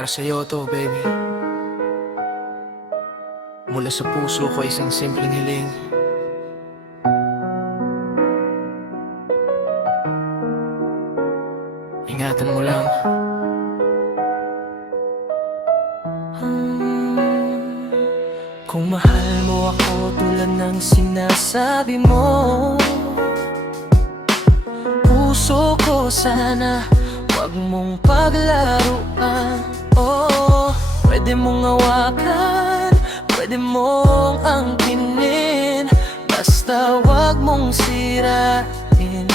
Para sa'yo to, baby. Mula sa puso ko isang simpleng hiling. Ingatan mo lang. Kung mahal mo ako tulad ng sinasabi mo, puso ko sana wag mong paglaruan. Oh, pwede mong hawakan, pwede mong angkinin, basta wag mong sirain,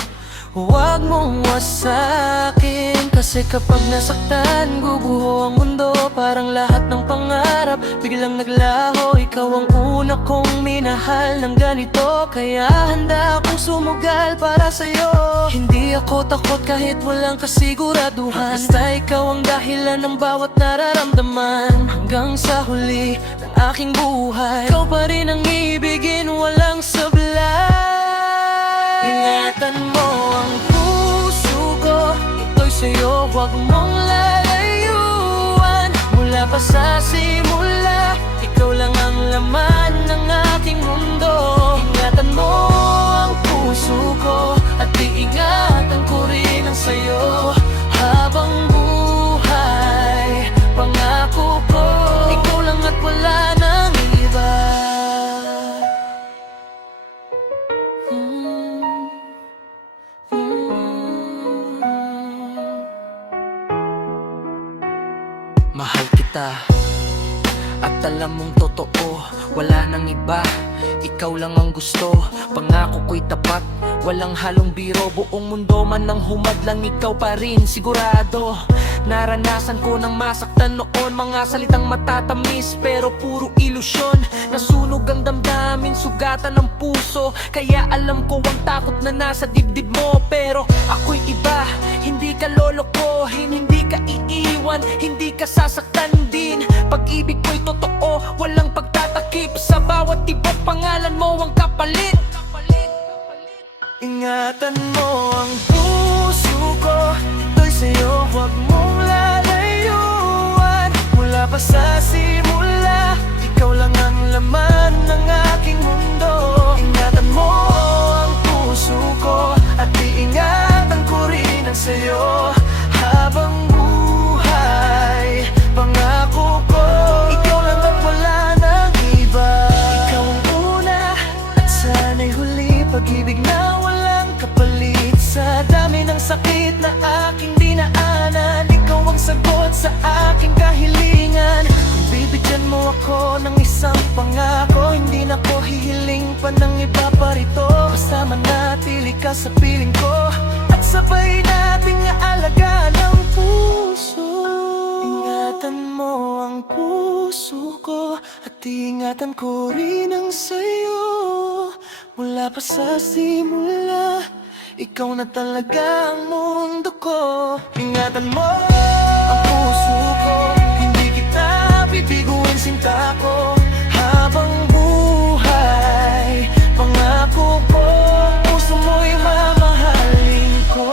huwag mong wasakin. Kasi kapag nasaktan, guguho ang mundo. Parang lahat ng pangarap biglang naglaho. Ikaw ang una kong minahal ng ganito, kaya handa akong sumugal para sa'yo. Hindi ako takot kahit walang kasiguraduhan, basta ikaw ang dahilan ng bawat nararamdaman. Hanggang sa huli ng aking buhay, ikaw pa rin ang ibigin, walang sablay. Ingatan mo ang puso ko, ito'y sa'yo, huwag mong lalayuan. Mula pa sa simula, ikaw lang ang laman ng aking mundo. Ingatan mo ang puso ko, at iingatan ko rin ang sa'yo habang buhay. Pangako ko, ikaw lang at wala nang iba. Mahal kita at alam mong totoo, wala nang iba, ikaw lang ang gusto. Pangako ko'y tapat, walang halong biro. Buong mundo man ang humadlang, ikaw pa rin sigurado. Naranasan ko nang masaktan noon, mga salitang matatamis pero puro ilusyon. Nasunog ang damdamin, sugatan ng puso, kaya alam ko ang takot na nasa dibdib mo. Pero ako'y iba, hindi ka lolokohin, hindi ka iiwan, hindi ka sasaktan din. Pag-ibig ko'y totoo, walang pagtatakip. Sa bawat tibok, pangalan mo ang kapalit. Ingatan mo ang puso ko, ito'y sa'yo, huwag mong lalayuan. Mula pa sa simula, ikaw lang ang laman ng aking mundo. Ingatan mo ang puso ko, at iingatan ko rin ang sa'yo habang buhay. Pangako ko, ikaw lang at wala nang iba. Ikaw ang una at sana'y huli, pag-ibig na walang kapalit. Sa dami ng sakit na aking dinaanan, ikaw ang sagot sa aking kahilingan. Kung bibigyan mo ako ng isang pangako, hindi na ko hihiling pa ng iba pa rito. Basta manatili ka sa piling ko, at sabay nating aalagaan ang puso. Ingatan mo ang puso ko, at ingatan ko rin ang sa'yo. Mula pa sa simula, ikaw na talaga ang mundo ko. Ingatan mo ang puso ko, hindi kita bibiguin, sinta ko habang buhay. Pangako ko, puso mo'y mamahalin ko.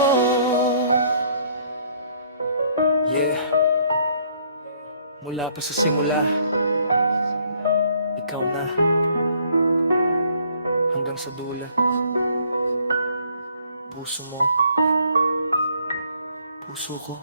Yeah. Mula pa sa simula, ikaw na. Hanggang sa dula, puso mo, puso ko.